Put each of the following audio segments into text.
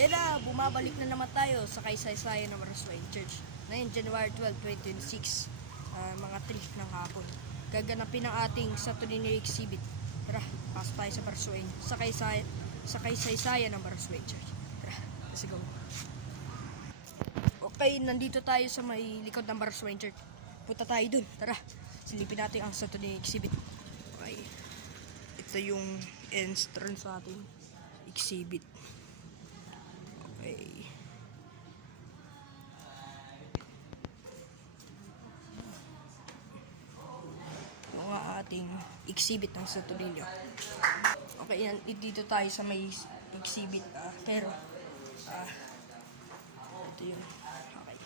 Ayan na, bumabalik na naman tayo sa kaysaysayan ng Baraswain Church. Ngayon, January 12, 2026, mga 3 ng hapon. Gaganapin ang ating Santo Niño exhibit. Tara, pasok tayo sa Baraswain, sa kaysaysayan ng Baraswain Church. Tara, let's go. Okay, nandito tayo sa may likod ng Baraswain Church. Punta tayo dun, tara. Silipin natin ang Santo Niño exhibit. Okay, ito yung entrance sa ating exhibit. Okay. Yung ating exhibit ng Santo Niño. Okay, yan, dito tayo sa may exhibit. Pero, ito yun. Okay.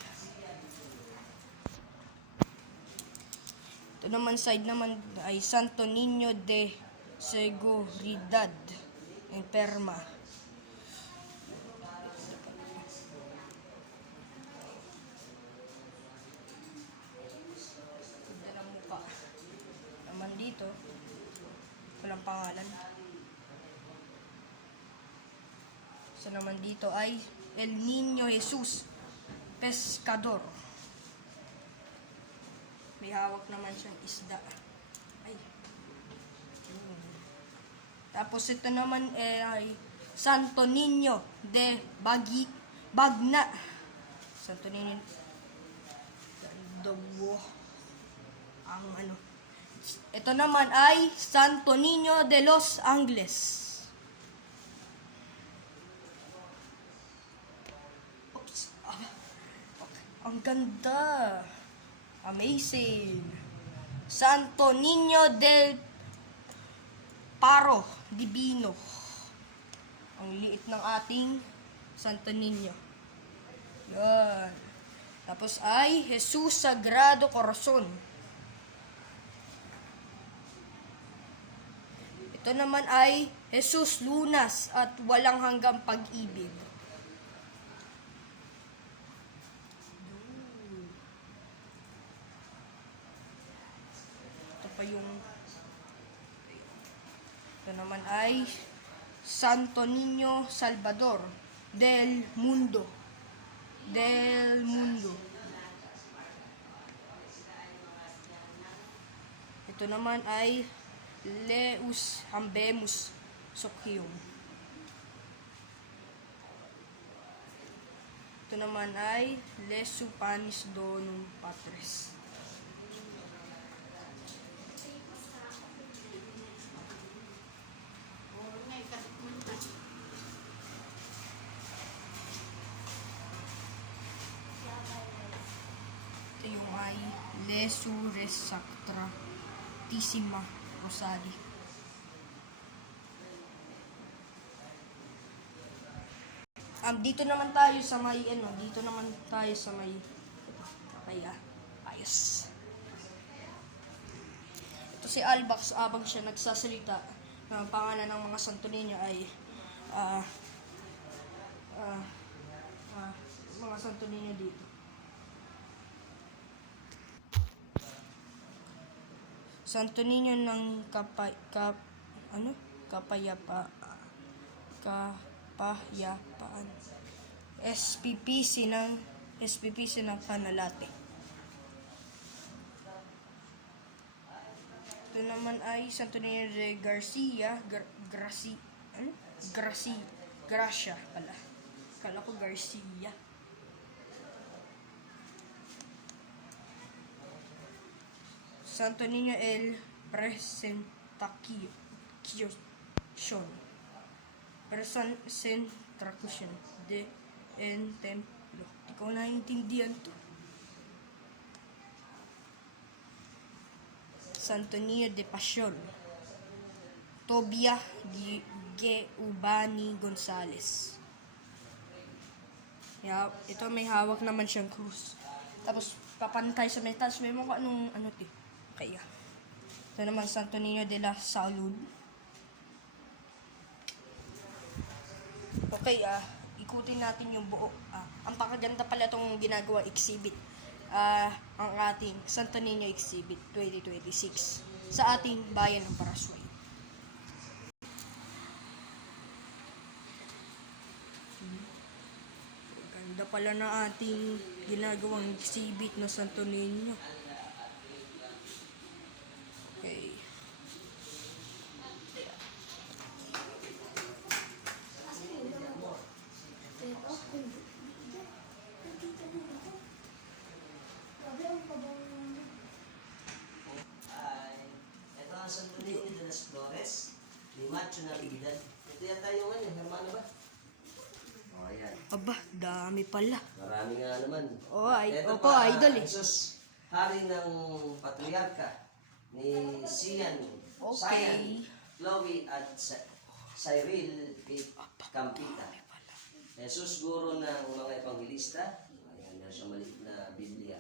Ito naman side naman ay Santo Niño de Seguridad Enferma. Naman dito, walang pangalan. So naman dito ay El Niño Jesus Pescador. May hawak naman siyang isda. Ay. Tapos ito naman ay Santo Niño de Bagna. Santo Niño Dobo. Ito naman ay Santo Niño de Los Angeles. Oops. Ang ganda. Amazing. Santo Niño del Paro Divino. Ang liit ng ating Santo Niño. Yan. Tapos ay Jesus Sagrado Corazon. Ito naman ay Jesus Lunas at Walang Hanggang Pag-ibig. Ito pa yung... Ito naman ay Santo Niño Salvador del Mundo. Ito naman ay Leus Hambemus Sokyum. Ito naman ay Lesu Panis Donum Patres. Ito yung ay Lesu Resacratissima Rosali. Dito naman tayo sa may ayos. Ito si Albax abang siya nagsasalita ng pangalan ng mga Santo Niño ay mga Santo Niño dito. Santo Niño ng kapayapaan. SPPC ng Canalate. Ito naman ay Santo Niño de Gracia pala. Kala ko Garcia. Santo Niño el Presentación. De en Templo. Hindi ko naiintindihan to. Santo Niño de Pasión. Tobia Geubani Gonzales. Ito may hawak naman siyang krus. Tapos papantay sa may taas. May mga kaya. Ito naman Santo Niño de la Salud. Okay, ikutin natin yung buo. Ang pakaganda pala itong ginagawa exhibit. Ang ating Santo Niño exhibit 2026 sa ating bayan ng Baraswain. Ganda pala na ating ginagawang exhibit na Santo Niño. Okay. Ito ang Santo Niño de las Flores ni Macho Natividad. Ito yata yung ano, hermano ba? O, ayan. Aba, dami pala. Marami nga naman. Oo, Ito opo, pa, idol eh. Jesus, hari ng patriarka ni Sian, Okay. Chloe at Cyril Campita. Jesus, guro ng mga evangelista. Ayan, meron siyang maliit na Biblia.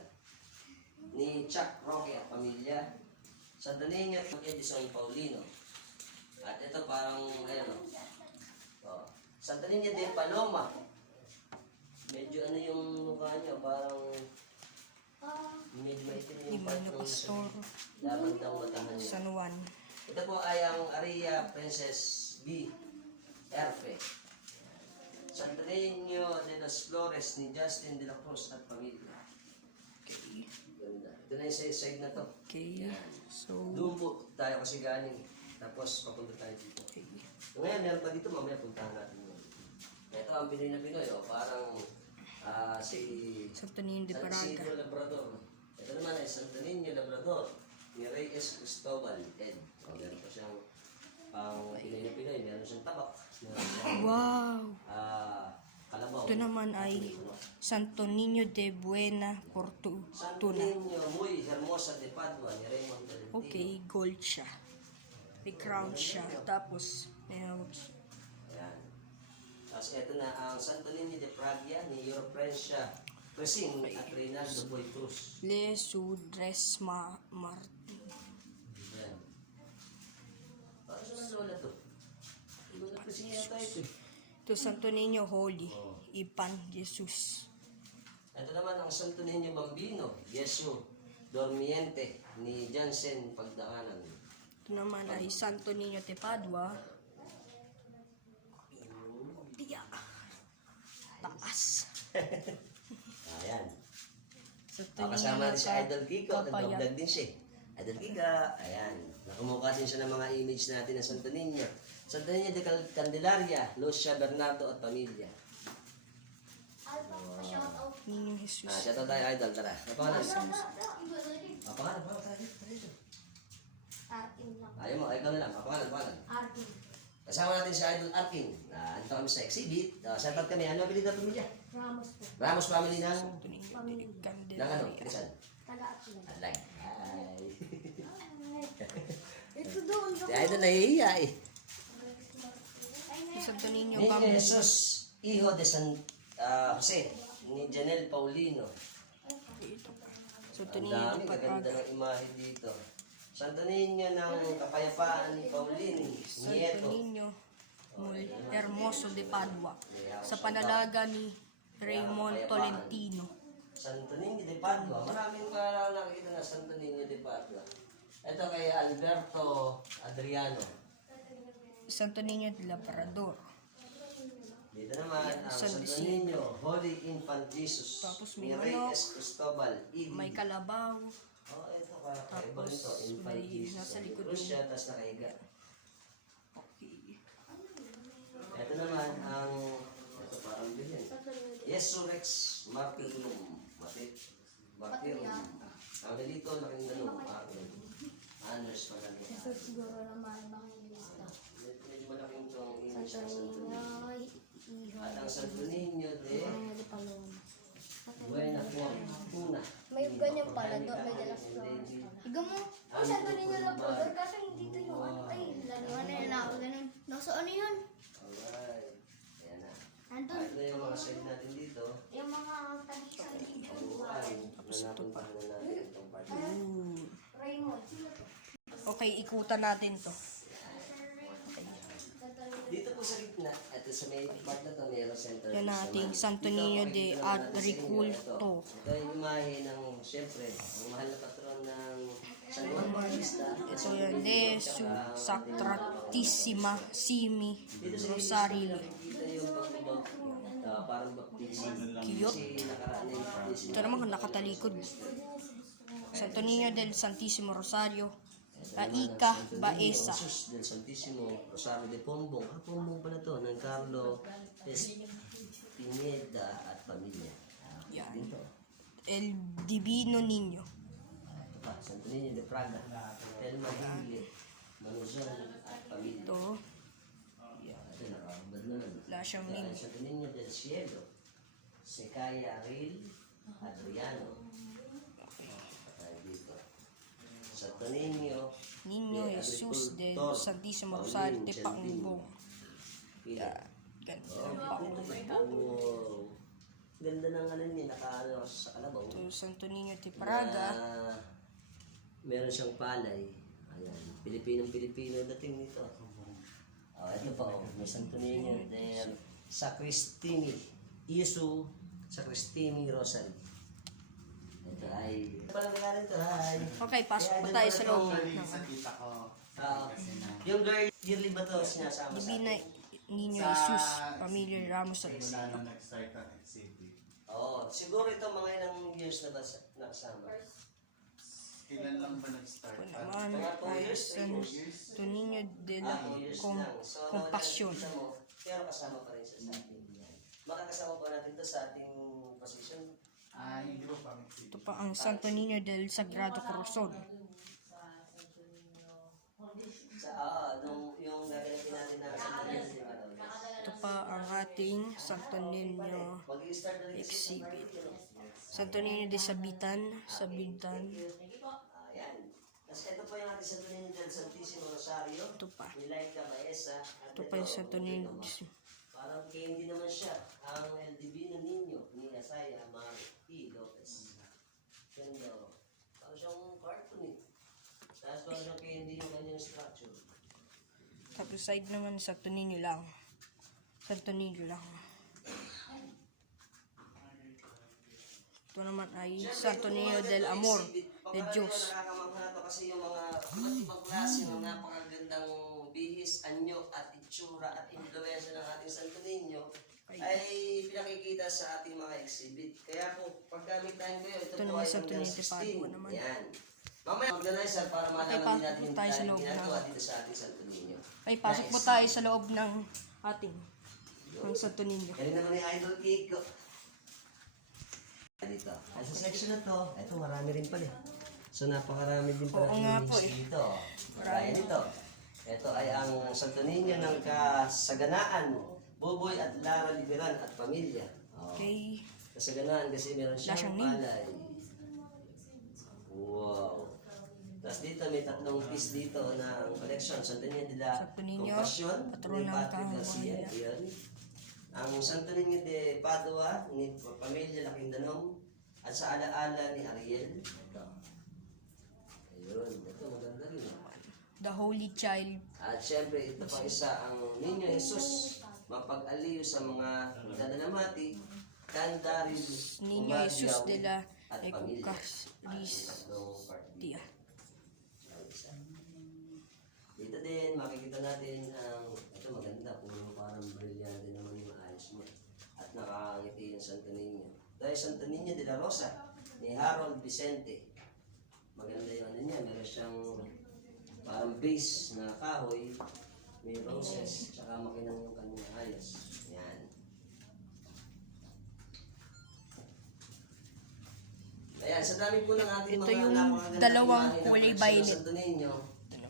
Ni Chuck Roque at pamilya. Santo Niño at Edison Paulino. At ito parang, ayan o. Oh. Santo Niño de Paloma. Medyo ano yung mukha niya, parang medyo maitim yung part Himno ng Pastor laban ng matahan niya. San Juan. Ito po ay ang Aria Princess B. Erfe. Santo Niño de las Flores ni Justin de la Cruz at pamilya. Okay. Ganda. Ito na yung side na to. Okay. So, Doon po tayo kasi galing. Tapos papunta tayo dito. okay. Ngayon, meron pa dito, mamaya puntahan natin yun. Ito ang Pinoy na Pinoy, oh, parang si Santo Niño de San Paraga. Isidro Labrador. Ito naman ay Santo Niño Labrador ni Reyes Cristobal Ed. O, meron pa siyang pang Pinoy na Pinoy, meron siyang tabak. Meron siyang Wow! kalabaw. Ito naman ay Santo Niño de Buena Santo Fortuna. Niño Muy Hermosa de Padua ni Raymond Valentino. Okay, gold siya. May crown siya. Tapos, Ayan. Tapos ito na ang Santo Niño de Pragia ni Europrencia Presing at Reynaldo Boy Cruz. Le Sudres Martin. Ayan. Para sa mga lola to? Lola Presing yata ito eh. Ito Santo Niño Holy. Ipan Jesus. Ito naman ang Santo Niño Bambino, Yesu Dormiente ni Jansen Pagdaanan. Ito naman ay Santo Niño de Padua. Diya. Taas. Ayan. Santo Kasama rin si Niño Idol Kiko, nag-vlog din siya. Idol Kiko, ayan. Nakumukha din siya ng mga image natin ng Santo Niño. Santo Niño de Candelaria, Lucia Bernardo at pamilya. Niño Jesus. Shoutout tayo, Idol, tara. Napangalan? Napangalan, tara dito. Ayaw mo, ikaw na lang. Napangalan. Kasama natin si Idol Arkin. Ito kami sa exhibit. Shoutout kami. Ano ang pinili ng pamilya? Ramos family ng... Santo Niño de Ng ano? Candelaria. Krisan? Alag. Ay. Ito doon. Si Idol nahihiya eh. Santo Niño Niño Bambino. Jesus, Hijo de San Jose, ni Janel Paulino. Santo Ang Niño dami, de maganda Paraga. ng imahe dito. Santo Niño ng Kapayapaan ni Pauline Santo Nieto. Niño Muy Hermoso de Padua. Sa panalaga ni Raymond Tolentino. Santo Niño de Padua. Maraming parang nakikita na Santo Niño de Padua. Ito kay Alberto Adriano. Santo Niño de Labrador. Dito naman ang San Santo Isidro. Niño, Holy Infant Jesus. Tapos ni may Reyes Cristobal Idi. May kalabaw. Oh, ito kakaiba rin to. Tapos Infant may Jesus. nasa likod Cruz siya, tapos nakahiga. Okay. Ito naman ang, ito parang bilhin. Yesurex Martyrum. Martyrum. Ang dito, laking ganun. Honors pa lang. Ito siguro naman evangelista. Medyo malaking itong image Santo ng Santo Niño. Niño, At ang Santo Niño de de Paloma. Buena Fortuna. May ganyan pala doon, may dalas flowers pala. Higa mo, oh, Santo Niño Labrador, kasi hindi to yung ano, ay, lalaman na yun ako, ganun. Nasa ano yun? Alright. Ayan na. Nandun, Ito na yung mga side natin dito. yung mga tagisang Paupuan. Napuntahan na natin itong part. Raymond, sino to? Okay, ikutan natin to. Dito po sa gitna, ito sa may part na to, mayroong center. Yan nating Santo Niño de Agriculto. Ito yung imahe ng, siyempre, ang mahal na patron ng San Juan Bautista. So yan, Desu Sacratissima Simi Dito sa Rosario. dito yung pagkubaw para parang baptism. Cute. Kasi nakaraan na yung baptism. Ito naman kung nakatalikod. Santo Niño del Santissimo Rosario, Laika Baeza. Jesus del Santissimo Rosario de Pombong. Pombong pala to, ng Carlo Pineda at pamilya. Yan. Dito. El Divino Niño. Ito pa, Santo Niño de Praga. Telma Hingli, Manuzon at pamilya. Ito, Ito, nakakabad naman. wala siyang Yan, name. Santo Niño del Cielo, Secaya Aril, Adriano. Patay dito. Santo Niño Niño Jesus del Santissimo Rosario de Paungbong. Yan. Ganda ng Paungbong. Wow. Ganda ng ano niya, nakaano sa kalabaw. Ito, Santo Niño de Praga. Na meron siyang palay. Ayan, Pilipinong-Pilipino dating nito. Ito pa, may Santo Niño del Sacristini, Isu Sacristini Rosary. Ito ay... Palang nangalan ito, hi! Okay, pasok po tayo sa loob ng Sa kita ko. Yung girl, yearly ba ito sinasama sa Divina atin? Niño Jesus, Pamilya Ramos Simula Rosario. na nag-start ang exhibit. Oo, siguro ito mga ilang years na ba nakasama? Kailan lang ba nag-start? Ito naman ay Santo Niño del 2 years lang. So, Compassion. nakikita mo, pero kasama pa rin siya sa atin. Makakasama pa natin ito sa ating position. Hindi ko pa exhibit. Ito pa ang Santo Niño del Sagrado Corazon. Yung gaganapin natin na sa Ito pa ang ating Santo Niño mag-i-start na rin exhibit. Santo Niño de Sabitan. Ayan. Tapos ito po yung ating Santo Niño del Santissimo Rosario. Ito pa. Ni Laika Baeza. At Ito pa yung Santo Niño. parang candy naman siya. Ang El Divino Niño ni Asaya Mar E. Lopez. Ganda. Parang siyang cartoon eh. Tapos parang siyang candy yung kanyang structure. Tapos side naman Santo Niño lang. Santo Niño lang. Ito naman ay Santo Niño del Amor de Diyos. Nakakamangha to kasi yung mga iba't ibang klase ng napakagandang bihis, anyo at itsura at impluensya ng ating Santo Niño ay pinakikita sa ating mga exhibit. Kaya kung pagkamitan ko yun, ito Ito po naman ay Santo hanggang Niño de Padua 16. naman. Yan. Mamaya organizer para malaman pasok din natin po yung tayo sa loob ginagawa na- dito sa ating Santo Niño. Ay, pasok po tayo sa loob ng ating Santo Niño. Yan naman ni Idol Kiko. Dito. Ay, sa section na to, ito marami rin pala. So napakarami din pala Oo nga po images eh. dito. Kaya nito. Ito ay ang Santo Niño ng Kasaganaan, Buboy at Lara Liberan at pamilya. Oh. Okay. Kasaganaan kasi meron Wala siyang siyang name. palay. Wow. Tapos dito may tatlong piece dito na collection. Santo Niño de la Santo Niño, Compassion, patrona ni ng Patrick Garcia. Kahawayan. Yun. Ang Santo Niño de Padua, ni Pamilya Lakindanom, at sa alaala ni Ariel. Ito. Ayun. Ito maganda rin. The Holy Child. At syempre, ito pang isa ang Niño Jesus, mapag-aliw sa mga nagdadalamati, Candaril, Niño Jesus de la at pamilya. Eucharistia. Tatlong part dito. Dito din, makikita natin ang, ito maganda, puro parang brilyante naman yung ayos niya. At nakakangiti yung Santo Niño. Ito ay Santo Niño de la Rosa, ni Harold Vicente. Maganda yung ano niya, meron siyang parang base na kahoy, may roses, tsaka makinang yung kanyang ayos. Yan. Ayan, sa dami po ng ating Ito mga yung napakagandang dalawang imahe ng kulay collection ng violet. Santo Niño.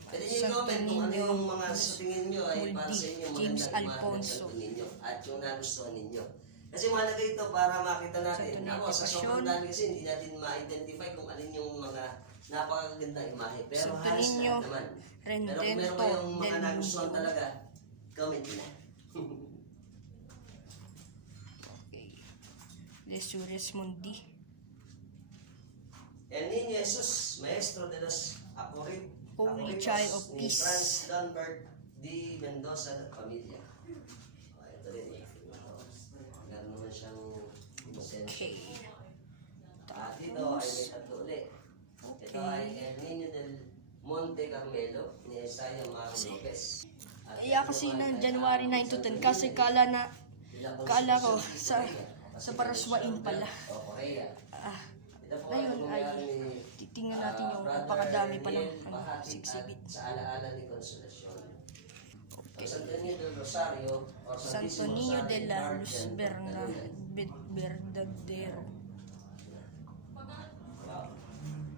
Pwede nyo Santo i-comment kung ano Niño, yung mga sa tingin nyo ay para sa inyo James magandang imahe ng Alfonso. Santo Niño at yung nagustuhan ninyo. Kasi mahalaga ito para makita natin. Santo Niño Ako, sa Passion. sobrang dami kasi hindi natin ma-identify kung alin yung mga napakagandang imahe. Pero Santo halos Niño, lahat naman. Pero kung meron Rendento kayong mga del nagustuhan Mundo. talaga, comment na. Okay. Lesures Mundi. El Niño Jesus, Maestro de los Holy Child of ni Peace. Franz Lambert D. Mendoza at pamilya. Ito rin eh. Meron naman siyang innocence. Okay. At ito ay may tatlo ulit. Ito ay El Niño del Monte Carmelo ni Isaiah Maro Lopez. At Kaya ito kasi naman ng ay January ang 9 to 10 Santo kasi Niño kala na ni Kaala ko, sa Baraswain pala. O, Korea. Ito po Ngayon ay may titingnan natin yung napakadami pa ng exhibit. sa alaala ni Consolacion. Okay. Santo Niño del Rosario o Santo Niño de la Luz Verdadero.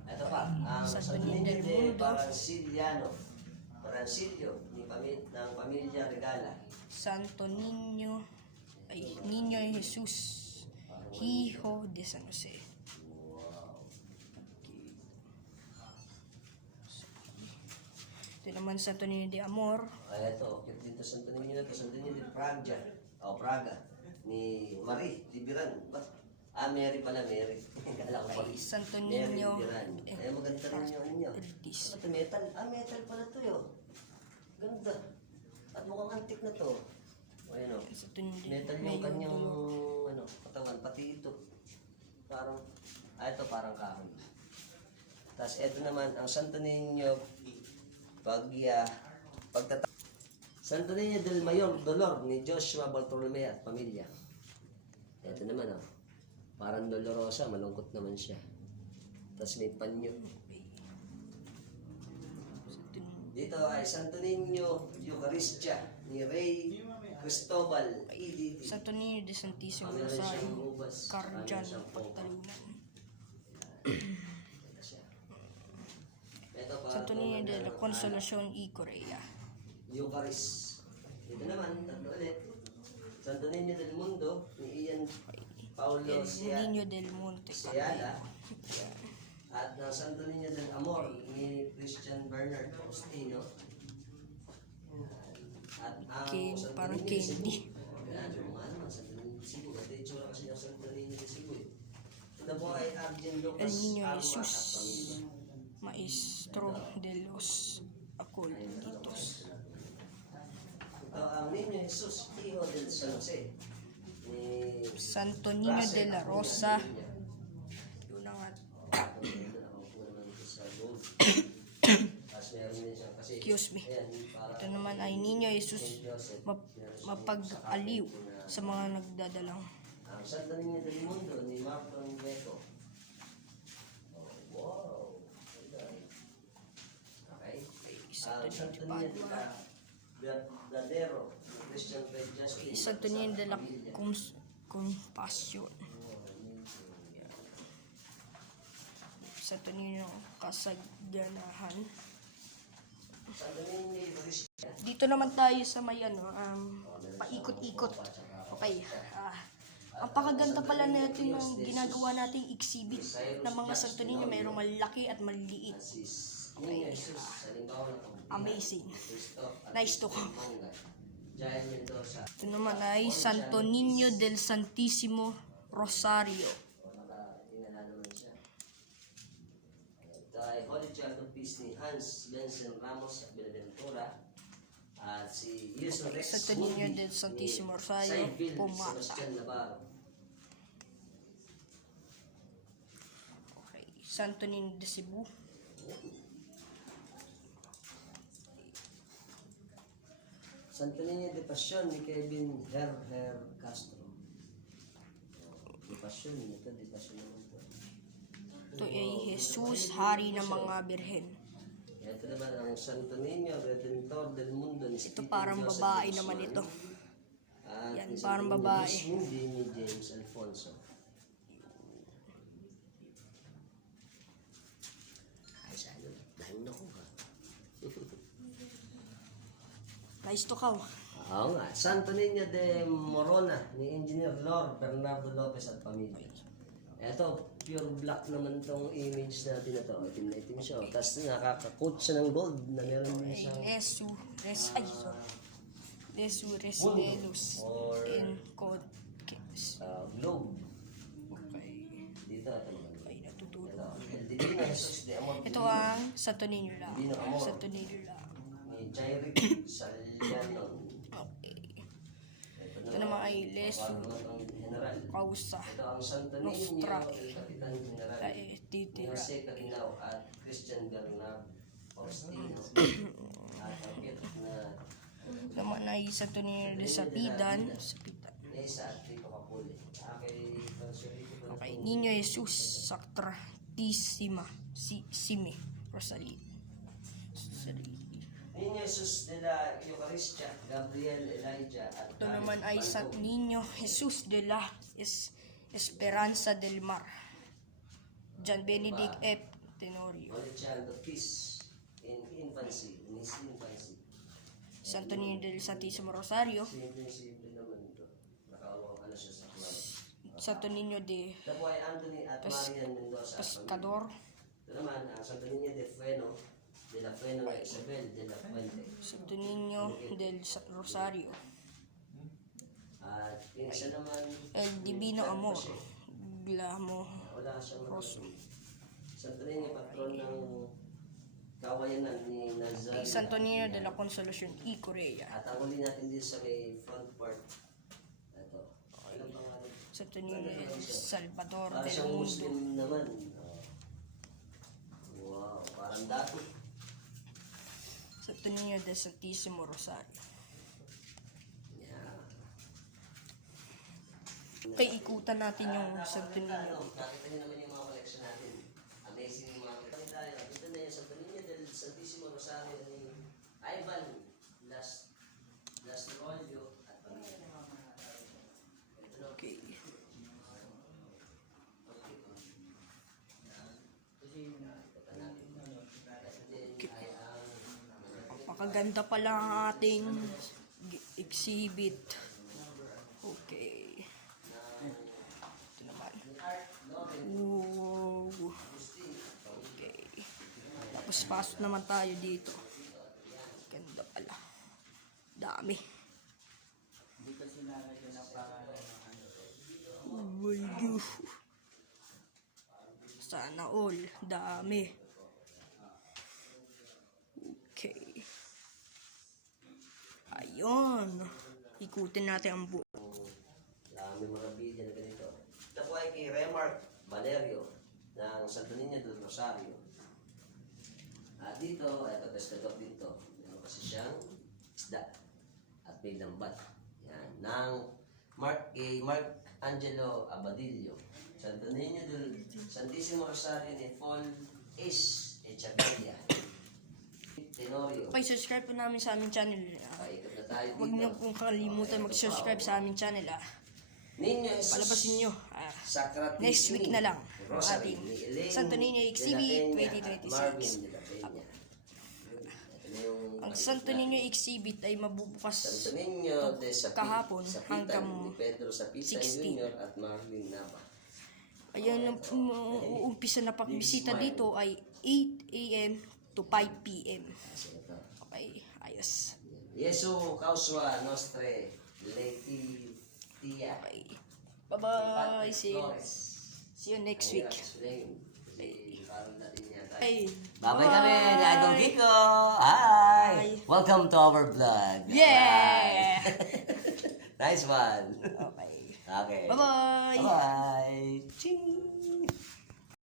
Ito pa, ang Santo Santo Niño Niño del de Mundo. Parancilio ni ng pamilya Regala. Santo Niño, Niño Jesus, Hijo de San Jose. Ito naman Santo Niño de Amor. Ay, ito, okay dito Santo Niño na ito, Santo Niño de Praga, o Praga, ni Marie Libiran. Mary pala, Mary. Kala ko pala. Santo Mary Niño Libiran. Ay, maganda rin yung ninyo. Ertis. Ito, metal. Metal pala ito yun. Ganda. At mukhang antik na to. Ayan o. Santo Niño de Metal yung kanyang katawan, pati ito. Parang, ito parang kahoy. Tapos ito naman, ang Santo Niño, Santo Niño del Mayor Dolor ni Joshua Bartolome at pamilya. Ito naman parang Dolorosa, malungkot naman siya. Tapos may panyo. Dito ay Santo Niño Eucharistia ni Rey Cristobal EDT. Santo Niño de Santísimo Meron siyang Rosario, ubas. Carjan, Meron siyang pongka. Pagtalunan. Ito siya. Ito pa. Santo Niño de la Consolacion y Corea. Eucharist. Ito naman, tatlo ulit. Santo Niño del Mundo ni Ian Paulo El Niño del Monte Siala. At ng Santo Niño del Amor ni Christian Bernard Faustino. At ang Santo Parang Niño de candy. Cebu. Yan, yung ano, Santo Niño de Cebu. Ito yung tsura kasi ng Santo Niño de Cebu. Ito po ay Arjen Lucas El Niño Arma Jesus, at pamilya. Maestro de los Acolditos. Ito ang Niño Jesus, Hijo del San Jose. Ni Santo Niño de la Rosa. Yun na nga. Excuse me. Ito naman ay Niño Jesus, mapag-aliw sa mga nagdadalang. Ang Santo Niño del Mundo ni Marlon Beto. Wow. Okay. Ang Santo Niño de la Verdadero Christian Faith Justice. Santo Niño de la Compassion. Santo Niño Kasaganahan. Santo Niño Eucharistia. Dito naman tayo sa may paikot-ikot. Okay. Ang pakaganda pala natin yung ginagawa nating exhibit ng mga Santo Niño. Mayroong malaki at maliliit. Niño Jesus, halimbawa ng Amazing. Cristo at Nice to come. Manga. Giant Mendoza. Ito naman ay Santo Niño del Santísimo Rosario. Inala naman siya. Ito ay Holy Child of Peace ni Hans Benson Ramos at Benaventura. At si Yuso Rex Santo Niño del Santísimo Rosario, Pumata. Sebastian Navarro. Okay. Santo Niño de Cebu. Santo Niño de Pasión ni Kevin Her Castro. De Pasión, ito de Pasión naman po. Ito ay Jesus, Hari ng mga Birhen. Ito naman ang Santo Niño, Redentor del Mundo ni Ito Stephen parang Joseph babae Guzman. naman ito. At Yan, ni parang Santo Niño babae. Mismundi ni James Alfonso. Ay, saan yun? Dahil na ko ha. Nice to ka. Oo nga. Santo Niño de Morona ni Engineer Lord Bernardo Lopez at pamilya. Ito, pure black naman tong image natin na to. Itim na itim siya. Tapos nakaka-coat siya ng gold na meron din Ay, siyang Lesu Residelos Or in Code Caves. globe. Okay. Dito ito naman. Ay, natutulog. Ito, El Divino Jesus de Amor Ito ang Santo Niño lang. Divino Amor Santo Niño lang. ni Jairic Salianon. Okay. Ito naman ay Lesu General. Causa. Ito ang Santo Niño, Nostra. El Capitan General. Ay, Ni titira. Jose Calinaw at Christian Bernard Faustino. At ang kit na Naman ay Santo Niño de Sapidan. ni Esa at Tito Kapuli. Okay, Consuelito. Okay, Niño Jesus Sacratisima Sime Rosalie. Niño Jesus de la Eucharistia, Gabriel Elijah at Ito naman ay San Niño Jesus de la Esperanza del Mar. John Benedict F. Tenorio. Holy Child of Peace in infancy, in his infancy. Santo Niño del Santísimo Rosario. Simple naman ito. Nakawang ano siya sa club. Santo Niño de Ito po ay Anthony at Marian Mendoza. Pescador. Ito naman, ang Santo Niño de Fueno, de la Fueno Isabel de la Fuente. Santo Niño del Rosario. At yung isa naman, El Divino Amor. Glamo. wala siyang Rosso. Santo Niño, patron ng kawayanan ni Nazareno. Santo Niño de la Consolación y Corea. At ang huli natin dito sa may front part. Ito. Ilang pangalan? Santo Niño del Salvador Para del siyang Mundo. Muslim naman. Oh. Wow, parang dato. Santo Niño del Santísimo Rosario. Yeah. Okay, ikutan natin yung Santo Niño. Nakita niyo naman yung mga collection natin. Amazing yung mga kita tayo. Dito na yung Santo Niño del Santísimo Rosario ni Ivan Las Rollo at pamilya. Ito na. Okay. Napakaganda pala ang ating exhibit. Okay. Ito naman. Wow. Okay. Tapos pasok naman tayo dito. Ganda pala. Dami. Dito sinalagyan ng pangalan ng ano. Oh my God. Sana all. Dami. Okay. Ayun. Ikutin natin ang buo. Dami mga video na ganito. Ito po ay kay Remark Valerio ng Santo Niño del Rosario. At dito, ito pescador dito. Meron kasi siyang isda at may lambat. Yan. Ng Mark Angelo Abadillo. Santo Niño del Santísimo Rosario ni Paul S. Echeverria. Tenorio. Okay, subscribe po namin sa aming channel. Paikot na tayo Huwag niyo dito. pong kalimutan mag-subscribe sa aming channel. Niño Jesus. Palabasin niyo. Sacratisimi. Next week na lang. Ang Rosalie ating ni Elaine Santo Niño de la Exhibit Peña at 2026. Marvin de la Peña. Ito na yung Ang Santo Niño Exhibit ay mabubukas Santo Niño de kahapon Sapitan hanggang ni Pedro Sapitan 16. Jr. at Marvin Nava. Ayan, ang uumpisa na pagbisita dito ay 8 a.m. to 5 p.m. Kasi ito. Okay, ayos. Yesu Causua Nostre Laetitia. Okay. Bye-bye. See you next week. Hey. Bye-bye kami, Idol Kiko. Hi. Bye. Welcome to our vlog. Yeah! Nice one. Okay. Okay. Bye-bye. Bye-bye. Ching.